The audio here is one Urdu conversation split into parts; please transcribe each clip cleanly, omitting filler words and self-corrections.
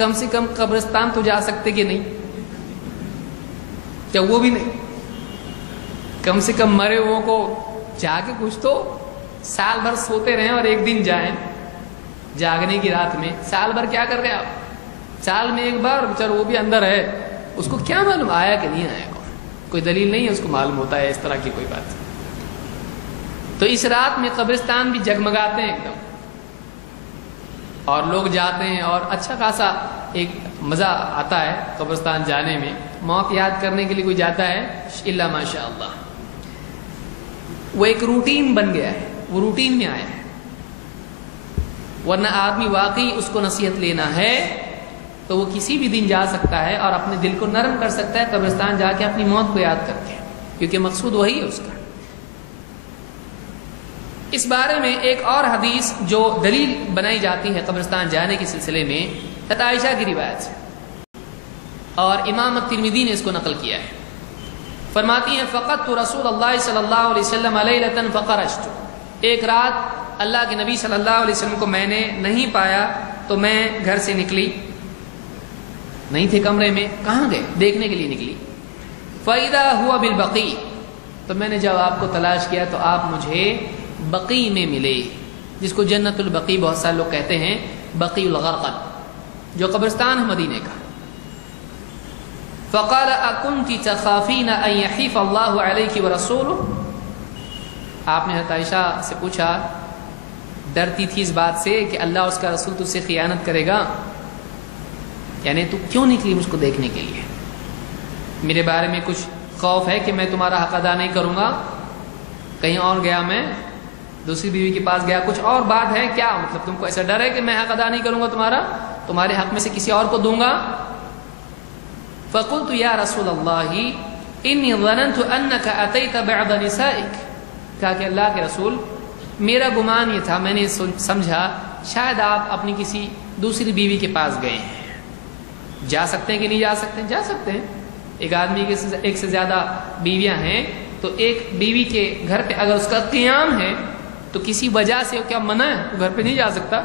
کم سے کم قبرستان تو جا سکتے کہ نہیں؟ کیا وہ بھی نہیں؟ کم سے کم مرے ہوئوں کو جا کے کچھ تو سال بھر سوتے رہیں اور ایک دن جائیں جاگنے کی رات میں. سال بھر کیا کر رہے آپ؟ سال میں ایک بار بیچارہ وہ بھی اندر ہے، اس کو کیا معلوم آیا کہ نہیں آیا، کوئی دلیل نہیں ہے اس کو معلوم ہوتا ہے اس طرح کی کوئی بات. تو اس رات میں قبرستان بھی جگمگاتے ہیں ایک دم، اور لوگ جاتے ہیں اور اچھا خاصا ایک مزہ آتا ہے قبرستان جانے میں. موت یاد کرنے کے لیے کوئی جاتا ہے الا ماشاء اللہ. وہ ایک روٹین بن گیا ہے، وہ روٹین میں آیا ہے. ورنہ آدمی واقعی اس کو نصیحت لینا ہے تو وہ کسی بھی دن جا سکتا ہے اور اپنے دل کو نرم کر سکتا ہے قبرستان جا کے اپنی موت کو یاد کر کے، کیونکہ مقصود وہی ہے اس کا. اس بارے میں ایک اور حدیث جو دلیل بنائی جاتی ہے قبرستان جانے کے سلسلے میں حضرت عائشہ کی روایت ہے، اور امام الترمذی نے اس کو نقل کیا ہے. فرماتی ہیں فقط رسول اللہ صلی اللہ علیہ وسلم لیلۃ فخرجت، ایک رات اللہ کے نبی صلی اللہ علیہ وسلم کو میں نے نہیں پایا تو میں گھر سے نکلی، نہیں تھے کمرے میں، کہاں گئے؟ دیکھنے کے لیے نکلی. فَإِذَا هُوَ بِالْبَقِيعِ، تو میں نے جب آپ کو تلاش کیا تو آپ مجھے بقیع میں ملے، جس کو جنت البقیع بہت سارے لوگ کہتے ہیں، بقیع الغرقد جو قبرستان ہے مدینے کا. فَقَالَ أَكُنْتِ تَخَافِينَ أَنْ يَحِيفَ اللَّهُ عَلَيْكِ وَرَسُولُهُ، آپ نے حضرت عائشہ سے پوچھا، ڈرتی تھی اس بات سے کہ اللہ اس کا رسول تجھ سے خیانت کرے گا، یعنی تو کیوں نکلی مجھ کو دیکھنے کے لیے؟ میرے بارے میں کچھ خوف ہے کہ میں تمہارا حق ادا نہیں کروں گا، کہیں اور گیا، میں دوسری بیوی کے پاس گیا، کچھ اور بات ہے کیا؟ مطلب تم کو ایسا ڈر ہے کہ میں حق ادا نہیں کروں گا تمہارا، تمہارے حق میں سے کسی اور کو دوں گا. فقلت یا رسول اللہ انی ظننت انک اتیت بعض نسائک، کہا کہ اللہ کے رسول میرا گمان یہ تھا، میں نے سمجھا شاید آپ اپنی کسی دوسری بیوی کے پاس گئے ہیں. جا سکتے ہیں کہ نہیں جا سکتے؟ جا سکتے ہیں. ایک آدمی کے ایک سے زیادہ بیویاں ہیں تو ایک بیوی کے گھر پہ اگر اس کا قیام ہے تو کسی وجہ سے کیا منع ہے؟ وہ گھر پہ نہیں جا سکتا.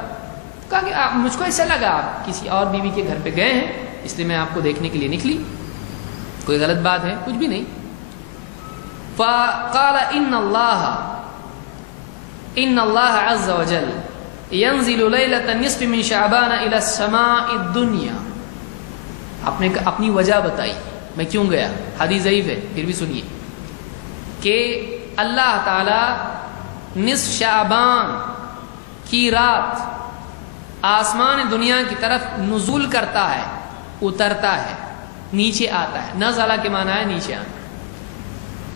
کہا کہ مجھ کو ایسا لگا آپ کسی اور بیوی کے گھر پہ گئے ہیں، اس لیے میں آپ کو دیکھنے کے لیے نکلی. کوئی غلط بات ہے؟ کچھ بھی نہیں. فقال ان اللہ عز وجل ينزل لیلۃ النصف من شعبان الى السماء الدنیا. آپ نے اپنی وجہ بتائی میں کیوں گیا، حدیث ضعیف ہے پھر بھی سنیے، کہ اللہ تعالی نصف شعبان کی رات آسمان دنیا کی طرف نزول کرتا ہے، اترتا ہے، نیچے آتا ہے. نزلہ کے معنی ہے نیچے آنا.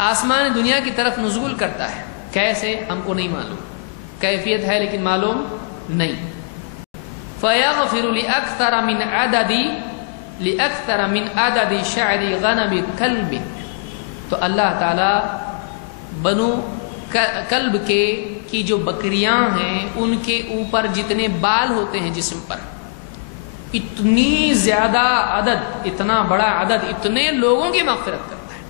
آسمان دنیا کی طرف نزول کرتا ہے. کیسے ہم کو نہیں معلوم، کیفیت ہے لیکن معلوم نہیں. فَيَغْفِرُ لِأَكْثَرَ مِنْ عَدَدِ شَعْرِ غَنَمِ كَلْبٍ، تو اللہ تعالی بنو کلب کی جو بکریاں ہیں ان کے اوپر جتنے بال ہوتے ہیں جسم پر، اتنی زیادہ عدد، اتنا بڑا عدد، اتنے لوگوں کی مغفرت کرتا ہے.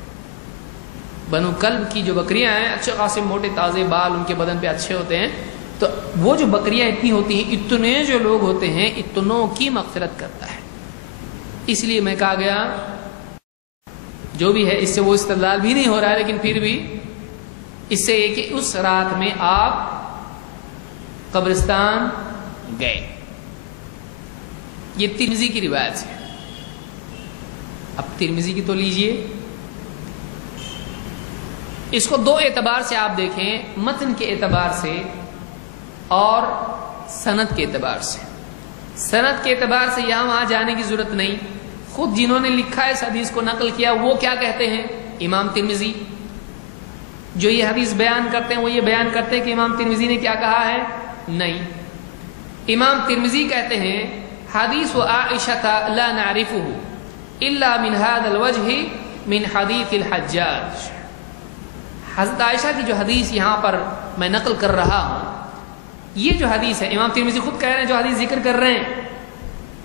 بنو کلب کی جو بکریاں ہیں اچھے خاصے موٹے تازے بال ان کے بدن پہ اچھے ہوتے ہیں، تو وہ جو بکریاں اتنی ہوتی ہیں، اتنے جو لوگ ہوتے ہیں اتنوں کی مغفرت کرتا ہے. اس لیے میں کہا گیا جو بھی ہے اس سے وہ استدلال بھی نہیں ہو رہا ہے، لیکن پھر بھی اس سے یہ کہ اس رات میں آپ قبرستان گئے. یہ ترمذی کی روایت ہے. اب ترمذی کی تو لیجئے، اس کو دو اعتبار سے آپ دیکھیں، متن کے اعتبار سے اور سند کے اعتبار سے. سند کے اعتبار سے یہاں وہاں جانے کی ضرورت نہیں. خود جنہوں نے لکھا ہے اس حدیث کو نقل کیا وہ کیا کہتے ہیں؟ امام ترمذی جو یہ حدیث بیان کرتے ہیں وہ یہ بیان کرتے ہیں کہ امام ترمذی نے کیا کہا ہے؟ نہیں. امام ترمذی کہتے ہیں حدیث عائشہ لا نعرفه الا من هذا الوجه من حدیث الحجاج. حضرت عائشہ کی جو حدیث یہاں پر میں نقل کر رہا ہوں، یہ جو حدیث ہے امام ترمذی خود کہہ رہے ہیں جو حدیث ذکر کر رہے ہیں،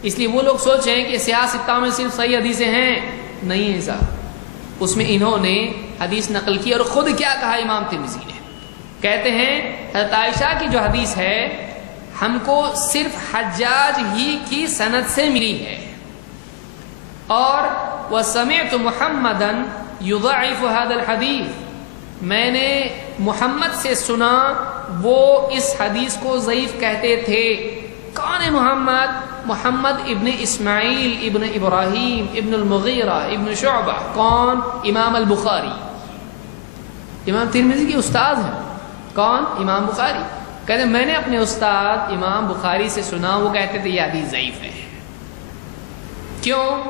اس لیے وہ لوگ سوچ رہے ہیں کہ صحاح ستہ میں صرف صحیح حدیثیں ہیں. نہیں ہے صاحب، اس میں انہوں نے حدیث نقل کی اور خود کیا کہا امام ترمذی نے؟ کہتے ہیں حضرت عائشہ کی جو حدیث ہے ہم کو صرف حجاج ہی کی سند سے ملی ہے، اور وَسَمِعْتُ مُحَمَّدًا يُضَعِفُ هَذَا الْحَدِيث، میں نے محمد سے سنا وہ اس حدیث کو ضعیف کہتے تھے۔ کون ہے محمد؟ محمد ابن اسماعیل ابن ابراہیم ابن المغیرہ ابن شعبہ۔ کون؟ امام البخاری، امام ترمذی کے استاد ہیں۔ کون؟ امام بخاری۔ کہتے میں نے اپنے استاد امام بخاری سے سنا، وہ کہتے تھے یہ حدیث ضعیف ہے۔ کیوں؟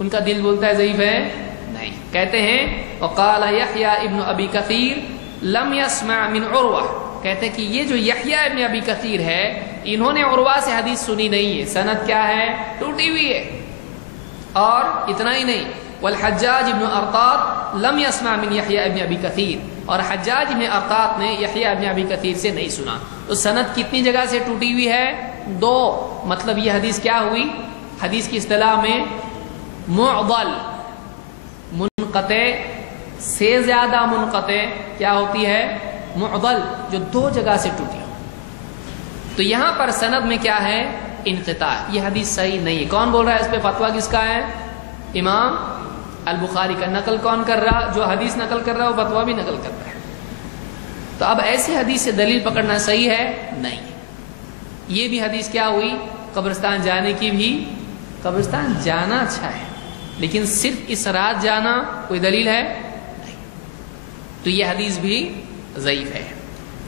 ان کا دل بولتا ہے ضعیف ہے؟ نہیں، کہتے ہیں وقال یحییٰ ابن ابی کثیر لم یسمع من عروہ، کہتے ہیں کہ یہ جو یحییٰ ابن ابی کثیر ہے انہوں نے عروہ سے حدیث سنی نہیں ہے، سند کیا ہے؟ ٹوٹی ہوئی ہے۔ اور اتنا ہی نہیں، والحجاج ابن ارطاط لم یسمع من یحییٰ ابن ابی کثیر، اور حجاج ابن ارطاط نے یحییٰ ابن ابی کثیر سے نہیں سنا۔ تو سند کتنی جگہ سے ٹوٹی ہوئی ہے؟ دو۔ مطلب یہ حدیث کیا ہوئی؟ حدیث کی اصطلاح میں معضل، منقطع سے زیادہ منقطع کیا ہوتی ہے؟ معضل، جو دو جگہ سے ٹوٹی ہو۔ تو یہاں پر سند میں کیا ہے؟ انقطاع، یہ حدیث صحیح نہیں ہے۔ کون بول رہا ہے اس پہ؟ فتویٰ کس کا ہے؟ امام البخاری کا۔ نقل کون کر رہا؟ جو حدیث نقل کر رہا ہے وہ فتویٰ بھی نقل کر رہا ہے۔ تو اب ایسی حدیث سے دلیل پکڑنا صحیح ہے؟ نہیں۔ یہ بھی حدیث کیا ہوئی؟ قبرستان جانے کی بھی۔ قبرستان جانا اچھا ہے، لیکن صرف اس رات جانا کوئی دلیل ہے؟ نہیں۔ تو یہ حدیث بھی ضعیف ہے۔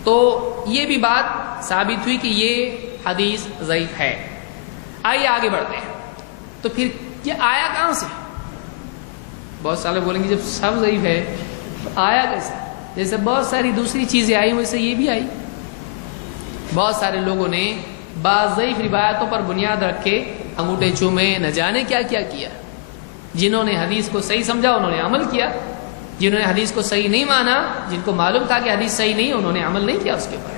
تو یہ بھی بات ثابت ہوئی کہ یہ حدیث ضعیف ہے۔ آئیے آگے بڑھتے ہیں۔ تو پھر یہ آیا کہاں سے؟ بہت سارے بولیں گے جب سب ضعیف ہے تو آیا کیسے؟ جیسے بہت ساری دوسری چیزیں آئی ویسے یہ بھی آئی۔ بہت سارے لوگوں نے بعض ضعیف روایتوں پر بنیاد رکھ کے انگوٹھے چومے، نہ جانے کیا کیا کیا۔ جنہوں نے حدیث کو صحیح سمجھا انہوں نے عمل کیا، جنہوں نے حدیث کو صحیح نہیں مانا، جن کو معلوم تھا کہ حدیث صحیح نہیں، انہوں نے عمل نہیں کیا اس کے اوپر۔